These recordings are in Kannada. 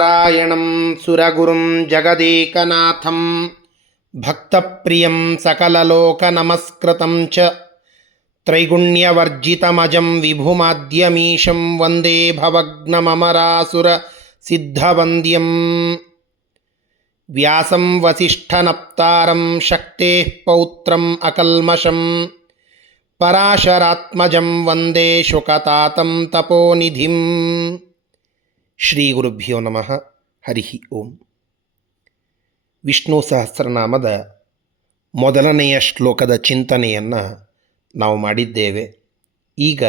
ನಾರಾಯಣಂ ಸುರಗುರುಂ ಜಗದೇಕನಾಥಂ ಭಕ್ತಪ್ರಿಯಂ ಸಕಲಲೋಕನಮಸ್ಕೃತಂ ಚ ತ್ರೈಗುಣ್ಯವರ್ಜಿತಮಜಂ ವಿಭುಮಾದ್ಯಮೀಶಂ ವಂದೇ ಭವಗ್ನಮರಾಸುರ ಸಿದ್ಧವಂದ್ಯಂ ವ್ಯಾಸಂ ವಸಿಷ್ಠನಪ್ತಾರಂ ಶಕ್ತೇಃ ಪೌತ್ರಂ ಅಕಲ್ಮಷಂ ಪರಾಶರಾತ್ಮಜಂ ವಂದೇ ಶುಕತಾತಂ ತಪೋನಿಧಿಂ. ಶ್ರೀ ಗುರುಭ್ಯೋ ನಮಃ. ಹರಿ ಓಂ. ವಿಷ್ಣು ಸಹಸ್ರನಾಮದ ಮೊದಲನೆಯ ಶ್ಲೋಕದ ಚಿಂತನೆಯನ್ನು ನಾವು ಮಾಡಿದ್ದೇವೆ. ಈಗ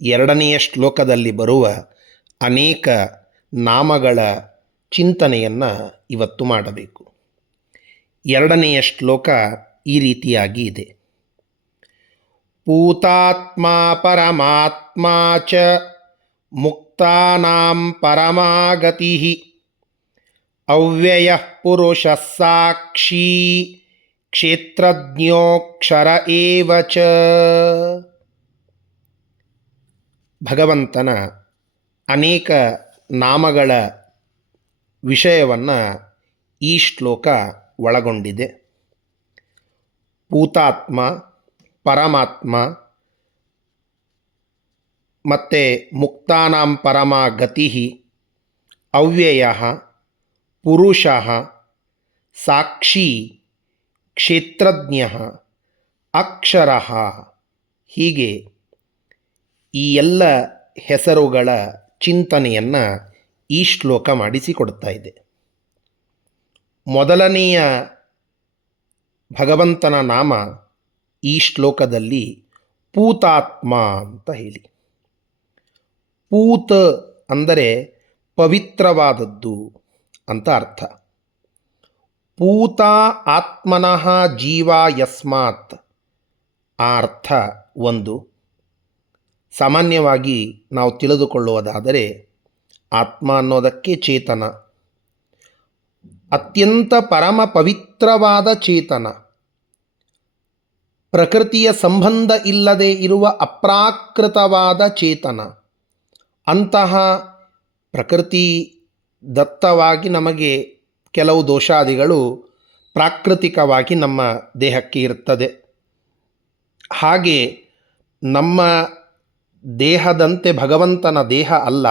ಎರಡನೆಯ ಶ್ಲೋಕದಲ್ಲಿ ಬರುವ ಅನೇಕ ನಾಮಗಳ ಚಿಂತನೆಯನ್ನು ಇವತ್ತು ಮಾಡಬೇಕು. ಎರಡನೆಯ ಶ್ಲೋಕ ಈ ರೀತಿಯಾಗಿ ಇದೆ. ಪೂತಾತ್ಮ ಪರಮಾತ್ಮ ಚ ಮುಕ್ತಾನಾಂ ಪರಮಾಗತಿ ಅವ್ಯಯಃ ಪುರುಷಃ ಸಾಕ್ಷಿ ಕ್ಷೇತ್ರಜ್ಞೋಕ್ಷರ ಏವ ಚ. ಭಗವಂತನ ಅನೇಕ ನಾಮಗಳ ವಿಷಯವನ್ನು ಈ ಶ್ಲೋಕ ಒಳಗೊಂಡಿದೆ. ಪೂತಾತ್ಮ, ಪರಮಾತ್ಮ ಮತ್ತು ಮುಕ್ತಾನಾಂ ಪರಮಾ ಗತಿ, ಅವ್ಯಯಃ, ಪುರುಷಃ, ಸಾಕ್ಷಿ, ಕ್ಷೇತ್ರಜ್ಞಃ, ಅಕ್ಷರಃ, ಹೀಗೆ ಈ ಎಲ್ಲ ಹೆಸರುಗಳ ಚಿಂತನೆಯನ್ನು ಈ ಶ್ಲೋಕ ಮಾಡಿಸಿಕೊಡ್ತಾ ಇದೆ. ಮೊದಲನೆಯ ಭಗವಂತನ ನಾಮ ಈ ಶ್ಲೋಕದಲ್ಲಿ ಪೂತಾತ್ಮ ಅಂತ ಹೇಳಿ. ಪೂತ ಅಂದರೆ ಪವಿತ್ರವಾದದ್ದು ಅಂತ ಅರ್ಥ. ಪೂತ ಆತ್ಮನಃ ಜೀವ ಯಸ್ಮಾತ್, ಆ ಅರ್ಥ ಒಂದು. ಸಾಮಾನ್ಯವಾಗಿ ನಾವು ತಿಳಿದುಕೊಳ್ಳುವುದಾದರೆ ಆತ್ಮ ಅನ್ನೋದಕ್ಕೆ ಚೇತನ, ಅತ್ಯಂತ ಪರಮ ಪವಿತ್ರವಾದ ಚೇತನ, ಪ್ರಕೃತಿಯ ಸಂಬಂಧ ಇಲ್ಲದೆ ಇರುವ ಅಪ್ರಾಕೃತವಾದ ಚೇತನ. ಅಂತಹ ಪ್ರಕೃತಿ ದತ್ತವಾಗಿ ನಮಗೆ ಕೆಲವು ದೋಷಾದಿಗಳು ಪ್ರಾಕೃತಿಕವಾಗಿ ನಮ್ಮ ದೇಹಕ್ಕೆ ಇರುತ್ತದೆ. ಹಾಗೆ ನಮ್ಮ ದೇಹದಂತೆ ಭಗವಂತನ ದೇಹ ಅಲ್ಲ.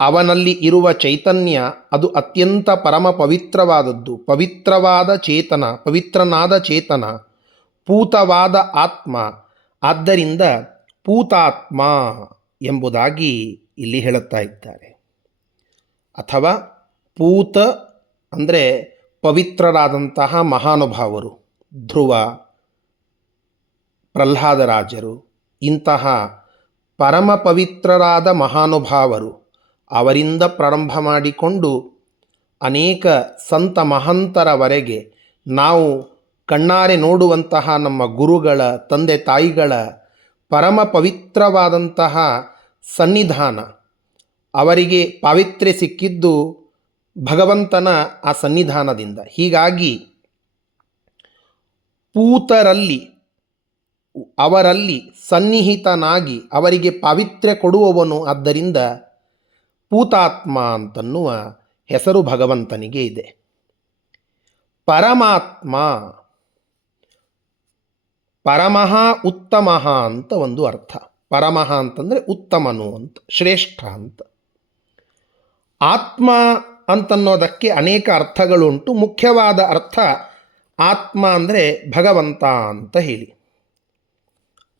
ಅವನಲ್ಲಿ ಇರುವ ಚೈತನ್ಯ ಅದು ಅತ್ಯಂತ ಪರಮ ಪವಿತ್ರವಾದದ್ದು, ಪವಿತ್ರವಾದ ಚೇತನ, ಪವಿತ್ರನಾದ ಚೇತನ, ಪೂತವಾದ ಆತ್ಮ. ಆದ್ದರಿಂದ ಪೂತಾತ್ಮ ಎಂಬುದಾಗಿ ಇಲ್ಲಿ ಹೇಳುತ್ತಾ ಇದ್ದಾರೆ. ಅಥವಾ ಪೂತ ಅಂದರೆ ಪವಿತ್ರರಾದಂತಹ ಮಹಾನುಭಾವರು, ಧ್ರುವ, ಪ್ರಹ್ಲಾದರಾಜರು, ಇಂತಹ ಪರಮ ಪವಿತ್ರರಾದ ಮಹಾನುಭಾವರು, ಅವರಿಂದ ಪ್ರಾರಂಭ ಮಾಡಿಕೊಂಡು ಅನೇಕ ಸಂತ ಮಹಂತರವರೆಗೆ ನಾವು ಕಣ್ಣಾರೆ ನೋಡುವಂತಹ ನಮ್ಮ ಗುರುಗಳ, ತಂದೆ ತಾಯಿಗಳ ಪರಮ ಪವಿತ್ರವಾದಂತಹ ಸನ್ನಿಧಾನ, ಅವರಿಗೆ ಪಾವಿತ್ರ್ಯ ಸಿಕ್ಕಿದ್ದು ಭಗವಂತನ ಆ ಸನ್ನಿಧಾನದಿಂದ. ಹೀಗಾಗಿ ಪೂತರಲ್ಲಿ, ಅವರಲ್ಲಿ ಸನ್ನಿಹಿತನಾಗಿ ಅವರಿಗೆ ಪಾವಿತ್ರ್ಯ ಕೊಡುವವನು. ಆದ್ದರಿಂದ ಪೂತಾತ್ಮ ಅಂತನ್ನುವ ಹೆಸರು ಭಗವಂತನಿಗೆ ಇದೆ. ಪರಮಾತ್ಮ, ಪರಮಃ ಉತ್ತಮಃ ಅಂತ ಒಂದು ಅರ್ಥ. ಪರಮಃ ಅಂತಂದರೆ ಉತ್ತಮನು ಅಂತ, ಶ್ರೇಷ್ಠ ಅಂತ. ಆತ್ಮ ಅಂತನ್ನೋದಕ್ಕೆ ಅನೇಕ ಅರ್ಥಗಳುಂಟು. ಮುಖ್ಯವಾದ ಅರ್ಥ ಆತ್ಮ ಅಂದರೆ ಭಗವಂತ ಅಂತ ಹೇಳಿ.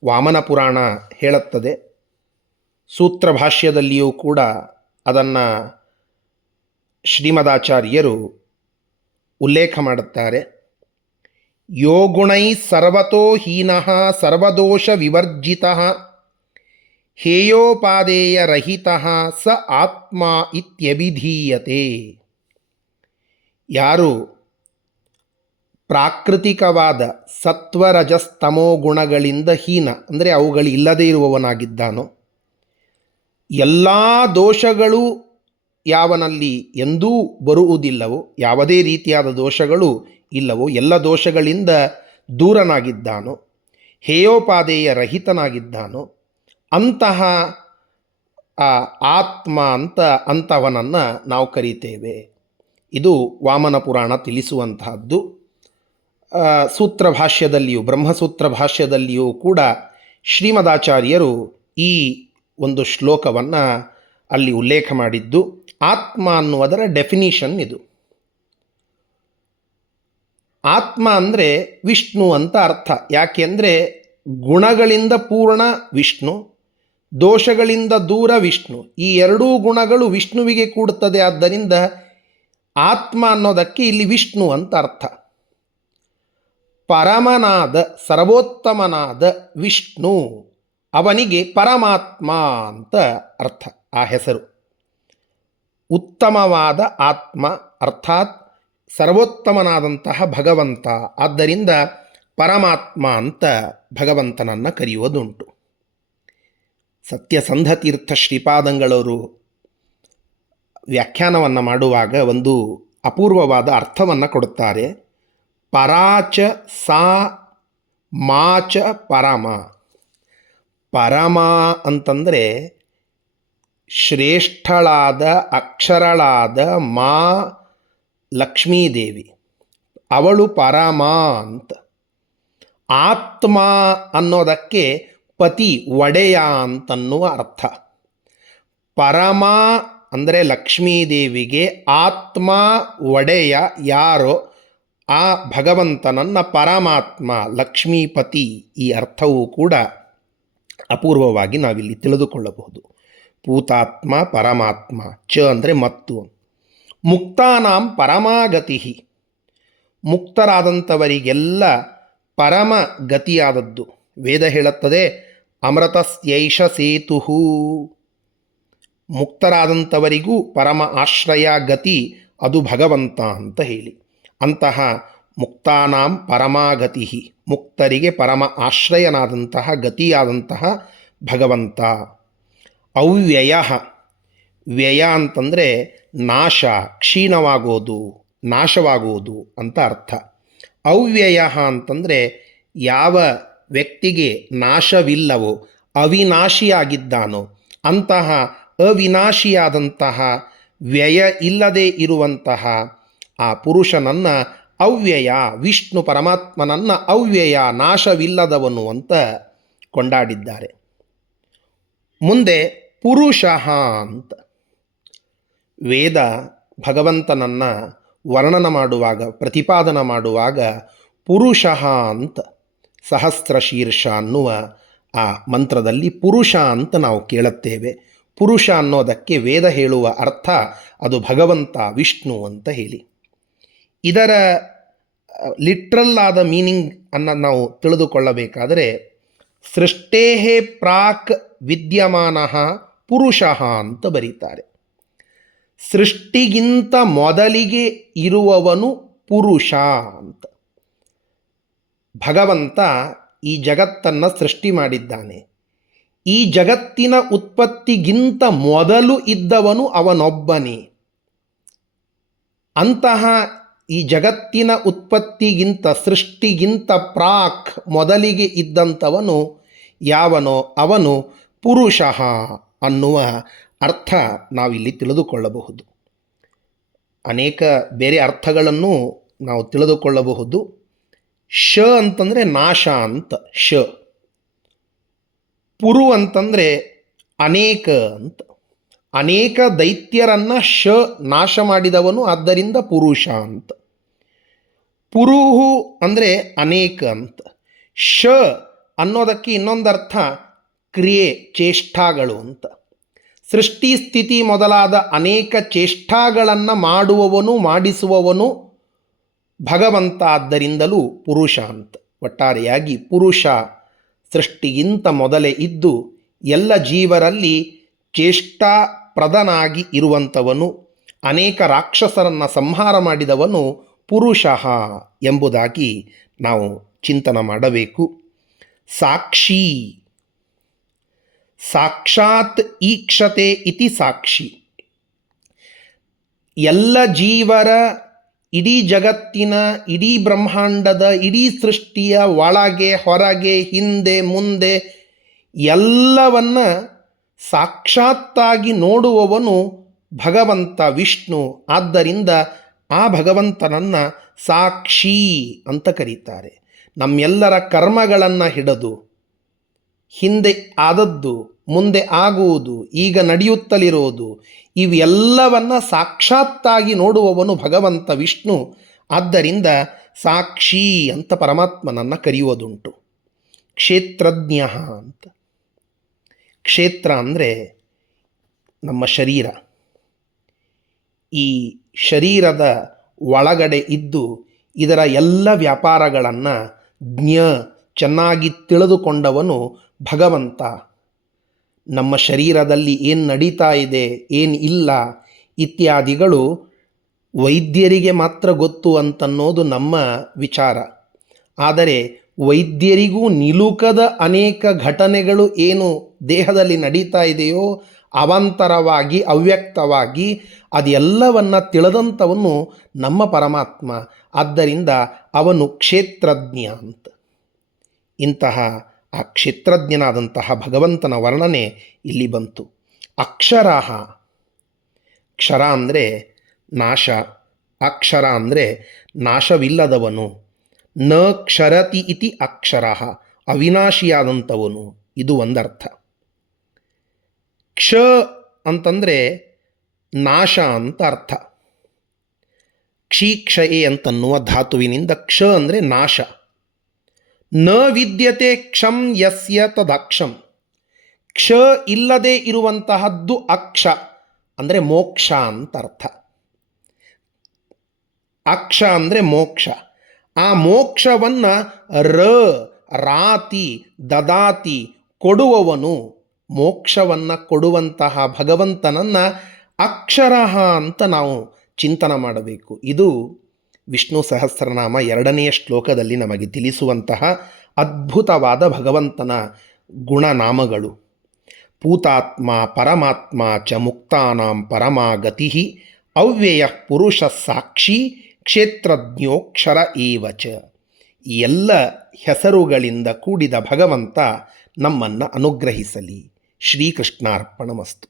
ವಾಮನ ಪುರಾಣ ಹೇಳುತ್ತದೆ. ಸೂತ್ರ ಭಾಷ್ಯದಲ್ಲಿಯೂ ಕೂಡ ಅದನ್ನು ಶ್ರೀಮದಾಚಾರ್ಯರು ಉಲ್ಲೇಖ ಮಾಡುತ್ತಾರೆ. ಯೋ ಗುಣೈ ಸರ್ವತೋ ಹೀನಃ ಸರ್ವದೋಷ ವಿವರ್ಜಿತಃ ಹೇಯೋಪಾದೇಯ ರಹಿತಃ ಸ ಆತ್ಮ ಇತ್ಯಭಿಧೀಯತೆ. ಯಾರು ಪ್ರಾಕೃತಿಕವಾದ ಸತ್ವರಜಸ್ತಮೋ ಗುಣಗಳಿಂದ ಹೀನ ಅಂದರೆ ಅವುಗಳಿಲ್ಲದೇ ಇರುವವನಾಗಿದ್ದಾನೋ, ಎಲ್ಲ ದೋಷಗಳು ಯಾವನಲ್ಲಿ ಎಂದೂ ಬರುವುದಿಲ್ಲವೋ, ಯಾವುದೇ ರೀತಿಯಾದ ದೋಷಗಳು ಇಲ್ಲವೋ, ಎಲ್ಲ ದೋಷಗಳಿಂದ ದೂರನಾಗಿದ್ದಾನೋ, ಹೇಯೋಪಾದೇಯ ರಹಿತನಾಗಿದ್ದಾನೋ, ಅಂತಹ ಆ ಆತ್ಮ ಅಂತ ಅಂಥವನನ್ನು ನಾವು ಕರೀತೇವೆ. ಇದು ವಾಮನ ಪುರಾಣ ತಿಳಿಸುವಂತಹದ್ದು. ಸೂತ್ರ ಭಾಷ್ಯದಲ್ಲಿಯೂ ಬ್ರಹ್ಮಸೂತ್ರ ಭಾಷ್ಯದಲ್ಲಿಯೂ ಕೂಡ ಶ್ರೀಮದಾಚಾರ್ಯರು ಈ ಒಂದು ಶ್ಲೋಕವನ್ನು ಅಲ್ಲಿ ಉಲ್ಲೇಖ ಮಾಡಿದ್ದು. ಆತ್ಮ ಅನ್ನುವುದರ ಡೆಫಿನಿಷನ್ ಇದು. ಆತ್ಮ ಅಂದರೆ ವಿಷ್ಣು ಅಂತ ಅರ್ಥ. ಯಾಕೆಂದರೆ ಗುಣಗಳಿಂದ ಪೂರ್ಣ ವಿಷ್ಣು, ದೋಷಗಳಿಂದ ದೂರ ವಿಷ್ಣು. ಈ ಎರಡೂ ಗುಣಗಳು ವಿಷ್ಣುವಿಗೆ ಕೂಡುತ್ತದೆ. ಆದ್ದರಿಂದ ಆತ್ಮ ಅನ್ನೋದಕ್ಕೆ ಇಲ್ಲಿ ವಿಷ್ಣು ಅಂತ ಅರ್ಥ. ಪರಮನಾದ ಸರ್ವೋತ್ತಮನಾದ ವಿಷ್ಣು, ಅವನಿಗೆ ಪರಮಾತ್ಮ ಅಂತ ಅರ್ಥ, ಆ ಹೆಸರು. ಉತ್ತಮವಾದ ಆತ್ಮ ಅರ್ಥಾತ್ ಸರ್ವೋತ್ತಮನಾದಂತಹ ಭಗವಂತ. ಆದ್ದರಿಂದ ಪರಮಾತ್ಮ ಅಂತ ಭಗವಂತನನ್ನು ಕರೆಯುವುದುಂಟು. ಸತ್ಯಸಂಧತೀರ್ಥ ಶ್ರೀಪಾದಂಗಳವರು ವ್ಯಾಖ್ಯಾನವನ್ನು ಮಾಡುವಾಗ ಒಂದು ಅಪೂರ್ವವಾದ ಅರ್ಥವನ್ನು ಕೊಡುತ್ತಾರೆ. ಪರಾಚ ಸಾ ಮಾಚ ಪರಮ. ಪರಮ ಅಂತಂದರೆ ಶ್ರೇಷ್ಠಳಾದ ಅಕ್ಷರಳಾದ ಮಾ ಲಕ್ಷ್ಮೀದೇವಿ, ಅವಳು ಪರಮ ಅಂತ. ಆತ್ಮ ಅನ್ನೋದಕ್ಕೆ ಪತಿ, ಒಡೆಯ ಅಂತನ್ನುವ ಅರ್ಥ. ಪರಮ ಅಂದರೆ ಲಕ್ಷ್ಮೀದೇವಿಗೆ, ಆತ್ಮ ಒಡೆಯ ಯಾರೋ ಆ ಭಗವಂತನನ್ನು ಪರಮಾತ್ಮ, ಲಕ್ಷ್ಮೀಪತಿ, ಈ ಅರ್ಥವೂ ಕೂಡ ಅಪೂರ್ವವಾಗಿ ನಾವಿಲ್ಲಿ ತಿಳಿದುಕೊಳ್ಳಬಹುದು. ಭೂತಾತ್ಮ ಪರಮಾತ್ಮ. ಚ ಅಂದರೆ ಮತ್ತು. ಮುಕ್ತಾನಾಂ ಪರಮಾಗತಿ. ಮುಕ್ತರಾದಂಥವರಿಗೆಲ್ಲ ಪರಮ ಗತಿಯಾದದ್ದು. ವೇದ ಹೇಳುತ್ತದೆ ಅಮೃತಸ್ಯೈಷ ಸೇತು. ಮುಕ್ತರಾದಂಥವರಿಗೂ ಪರಮ ಆಶ್ರಯ ಗತಿ ಅದು ಭಗವಂತ ಅಂತ ಹೇಳಿ. ಅಂತಹ ಮುಕ್ತಾನಾಂ ಪರಮಾಗತಿ, ಮುಕ್ತರಿಗೆ ಪರಮ ಆಶ್ರಯನಾದಂತಹ ಗತಿಯಾದಂತಹ ಭಗವಂತ. ಅವ್ಯಯ. ವ್ಯಯ ಅಂತಂದರೆ ನಾಶ, ಕ್ಷೀಣವಾಗೋದು, ನಾಶವಾಗುವುದು ಅಂತ ಅರ್ಥ. ಅವ್ಯಯ ಅಂತಂದರೆ ಯಾವ ವ್ಯಕ್ತಿಗೆ ನಾಶವಿಲ್ಲವೋ, ಅವಿನಾಶಿಯಾಗಿದ್ದಾನೋ ಅಂತಹ ಅವಿನಾಶಿಯಾದಂತಹ ವ್ಯಯ ಇಲ್ಲದೆ ಇರುವಂತಹ ಆ ಪುರುಷನನ್ನು ಅವ್ಯಯ, ವಿಷ್ಣು ಪರಮಾತ್ಮನನ್ನು ಅವ್ಯಯ, ನಾಶವಿಲ್ಲದವನು ಅಂತ ಕೊಂಡಾಡಿದ್ದಾರೆ. ಮುಂದೆ ಪುರುಷ ಅಂತ. ವೇದ ಭಗವಂತನನ್ನು ವರ್ಣನ ಮಾಡುವಾಗ, ಪ್ರತಿಪಾದನ ಮಾಡುವಾಗ ಪುರುಷ ಅಂತ ಸಹಸ್ರ ಶೀರ್ಷ ಅನ್ನುವ ಆ ಮಂತ್ರದಲ್ಲಿ ಪುರುಷ ಅಂತ ನಾವು ಕೇಳುತ್ತೇವೆ. ಪುರುಷ ಅನ್ನೋದಕ್ಕೆ ವೇದ ಹೇಳುವ ಅರ್ಥ ಅದು ಭಗವಂತ, ವಿಷ್ಣು ಅಂತ ಹೇಳಿ. ಇದರ ಲಿಟ್ರಲ್ ಆದ ಮೀನಿಂಗ್ ಅನ್ನು ನಾವು ತಿಳಿದುಕೊಳ್ಳಬೇಕಾದರೆ ಸೃಷ್ಟೇ ಪ್ರಾಕ್ ವಿದ್ಯಮಾನ ಪುರುಷ ಅಂತ ಬರೀತಾರೆ. ಸೃಷ್ಟಿಗಿಂತ ಮೊದಲಿಗೆ ಇರುವವನು ಪುರುಷ ಅಂತ. ಭಗವಂತ ಈ ಜಗತ್ತನ್ನು ಸೃಷ್ಟಿ ಮಾಡಿದ್ದಾನೆ. ಈ ಜಗತ್ತಿನ ಉತ್ಪತ್ತಿಗಿಂತ ಮೊದಲು ಇದ್ದವನು ಅವನೊಬ್ಬನೇ. ಅಂತಹ ಈ ಜಗತ್ತಿನ ಉತ್ಪತ್ತಿಗಿಂತ, ಸೃಷ್ಟಿಗಿಂತ ಪ್ರಾಕ್ ಮೊದಲಿಗೆ ಇದ್ದಂಥವನು ಯಾವನೋ ಅವನು ಪುರುಷ ಅನ್ನುವ ಅರ್ಥ ನಾವಿಲ್ಲಿ ತಿಳಿದುಕೊಳ್ಳಬಹುದು. ಅನೇಕ ಬೇರೆ ಅರ್ಥಗಳನ್ನು ನಾವು ತಿಳಿದುಕೊಳ್ಳಬಹುದು. ಶ ಅಂತಂದರೆ ನಾಶ ಅಂತ ಶ. ಪುರು ಅಂತಂದರೆ ಅನೇಕ ಅಂತ. ಅನೇಕ ದೈತ್ಯರನ್ನು ಶ ನಾಶ ಮಾಡಿದವನು, ಆದ್ದರಿಂದ ಪುರುಷ ಅಂತ. ಪುರುಹು ಅಂದರೆ ಅನೇಕ ಅಂತ. ಶ ಅನ್ನೋದಕ್ಕೆ ಇನ್ನೊಂದರ್ಥ ಕ್ರಿಯೆ, ಚೇಷ್ಟಾಗಳು ಅಂತ. ಸೃಷ್ಟಿ ಸ್ಥಿತಿ ಮೊದಲಾದ ಅನೇಕ ಚೇಷ್ಟಾಗಳನ್ನು ಮಾಡುವವನು, ಮಾಡಿಸುವವನು ಭಗವಂತ. ಆದ್ದರಿಂದಲೂ ಪುರುಷ ಅಂತ. ಒಟ್ಟಾರೆಯಾಗಿ ಪುರುಷ ಸೃಷ್ಟಿಗಿಂತ ಮೊದಲೇ ಇದ್ದು ಎಲ್ಲ ಜೀವರಲ್ಲಿ ಚೇಷ್ಟಾಪ್ರದನಾಗಿ ಇರುವಂಥವನು, ಅನೇಕ ರಾಕ್ಷಸರನ್ನು ಸಂಹಾರ ಮಾಡಿದವನು ಪುರುಷ ಎಂಬುದಾಗಿ ನಾವು ಚಿಂತನ ಮಾಡಬೇಕು. ಸಾಕ್ಷಿ. ಸಾಕ್ಷಾತ್ ಈಕ್ಷತೆ ಇತಿ ಸಾಕ್ಷಿ. ಎಲ್ಲ ಜೀವರ, ಇಡೀ ಜಗತ್ತಿನ, ಇಡೀ ಬ್ರಹ್ಮಾಂಡದ, ಇಡೀ ಸೃಷ್ಟಿಯ ಒಳಗೆ ಹೊರಗೆ ಹಿಂದೆ ಮುಂದೆ ಎಲ್ಲವನ್ನ ಸಾಕ್ಷಾತ್ತಾಗಿ ನೋಡುವವನು ಭಗವಂತ ವಿಷ್ಣು. ಆದ್ದರಿಂದ ಆ ಭಗವಂತನನ್ನು ಸಾಕ್ಷಿ ಅಂತ ಕರೀತಾರೆ. ನಮ್ಮೆಲ್ಲರ ಕರ್ಮಗಳನ್ನು ಹಿಡಿದು ಹಿಂದೆ ಆದದ್ದು, ಮುಂದೆ ಆಗುವುದು, ಈಗ ನಡೆಯುತ್ತಲಿರೋದು, ಇವೆಲ್ಲವನ್ನು ಸಾಕ್ಷಾತ್ತಾಗಿ ನೋಡುವವನು ಭಗವಂತ ವಿಷ್ಣು. ಆದ್ದರಿಂದ ಸಾಕ್ಷಿ ಅಂತ ಪರಮಾತ್ಮನನ್ನು ಕರೆಯುವುದುಂಟು. ಕ್ಷೇತ್ರಜ್ಞ ಅಂತ. ಕ್ಷೇತ್ರ ಅಂದರೆ ನಮ್ಮ ಶರೀರ. ಈ ಶರೀರದ ಒಳಗಡೆ ಇದ್ದು ಇದರ ಎಲ್ಲ ವ್ಯಾಪಾರಗಳನ್ನು ಚೆನ್ನಾಗಿ ತಿಳಿದುಕೊಂಡವನು ಭಗವಂತ. ನಮ್ಮ ಶರೀರದಲ್ಲಿ ಏನು ನಡೀತಾ ಇದೆ, ಏನು ಇಲ್ಲ ಇತ್ಯಾದಿಗಳು ವೈದ್ಯರಿಗೆ ಮಾತ್ರ ಗೊತ್ತು ಅಂತನ್ನೋದು ನಮ್ಮ ವಿಚಾರ. ಆದರೆ ವೈದ್ಯರಿಗೂ ನಿಲುಕದ ಅನೇಕ ಘಟನೆಗಳು ಏನು ದೇಹದಲ್ಲಿ ನಡೀತಾ ಇದೆಯೋ ಅವಾಂತರವಾಗಿ, ಅವ್ಯಕ್ತವಾಗಿ ಅದೆಲ್ಲವನ್ನು ತಿಳಿದಂಥವನು ನಮ್ಮ ಪರಮಾತ್ಮ. ಆದ್ದರಿಂದ ಅವನು ಕ್ಷೇತ್ರಜ್ಞ ಅಂತ. ಇಂತಹ ಆ ಕ್ಷೇತ್ರಜ್ಞನಾದಂತಹ ಭಗವಂತನ ವರ್ಣನೆ ಇಲ್ಲಿ ಬಂತು. ಅಕ್ಷರಃ. ಕ್ಷರ ಅಂದರೆ ನಾಶ, ಅಕ್ಷರ ಅಂದರೆ ನಾಶವಿಲ್ಲದವನು. ನ ಕ್ಷರತಿ ಇತಿ ಅಕ್ಷರಃ, ಅವಿನಾಶಿಯಾದಂಥವನು. ಇದು ಒಂದರ್ಥ. ಕ್ಷ ಅಂತಂದರೆ ನಾಶ ಅಂತ ಅರ್ಥ. ಕ್ಷೀಕ್ಷಯೆ ಅಂತನ್ನುವ ಧಾತುವಿನಿಂದ ಕ್ಷ ಅಂದರೆ ನಾಶ. ನ ವಿದ್ಯತೆ ಕ್ಷಂ ಯಸ್ಯ ತದಕ್ಷಂ. ಕ್ಷ ಇಲ್ಲದೆ ಇರುವಂತಹದ್ದು ಅಕ್ಷ ಅಂದರೆ ಮೋಕ್ಷ ಅಂತ ಅರ್ಥ. ಅಕ್ಷ ಅಂದರೆ ಮೋಕ್ಷ. ಆ ಮೋಕ್ಷವನ್ನು ರಾತಿ ದದಾತಿ ಕೊಡುವವನು, ಮೋಕ್ಷವನ್ನು ಕೊಡುವಂತಹ ಭಗವಂತನನ್ನು ಅಕ್ಷರಃ ಅಂತ ನಾವು ಚಿಂತನೆ ಮಾಡಬೇಕು. ಇದು ವಿಷ್ಣು ಸಹಸ್ರನಾಮ 2ನೇ ಶ್ಲೋಕದಲ್ಲಿ ನಮಗೆ ತಿಳಿಸುವಂತಹ ಅದ್ಭುತವಾದ ಭಗವಂತನ ಗುಣನಾಮಗಳು. ಪೂತಾತ್ಮ ಪರಮಾತ್ಮ ಚ ಮುಕ್ತಾನಾಂ ಪರಮಾ ಗತಿ ಅವ್ಯಯ ಪುರುಷ ಸಾಕ್ಷಿ ಕ್ಷೇತ್ರಜ್ಞೋಕ್ಷರ ಏವಚ. ಈ ಎಲ್ಲ ಹೆಸರುಗಳಿಂದ ಕೂಡಿದ ಭಗವಂತ ನಮ್ಮನ್ನು ಅನುಗ್ರಹಿಸಲಿ. ಶ್ರೀಕೃಷ್ಣಾರ್ಪಣಮಸ್ತು.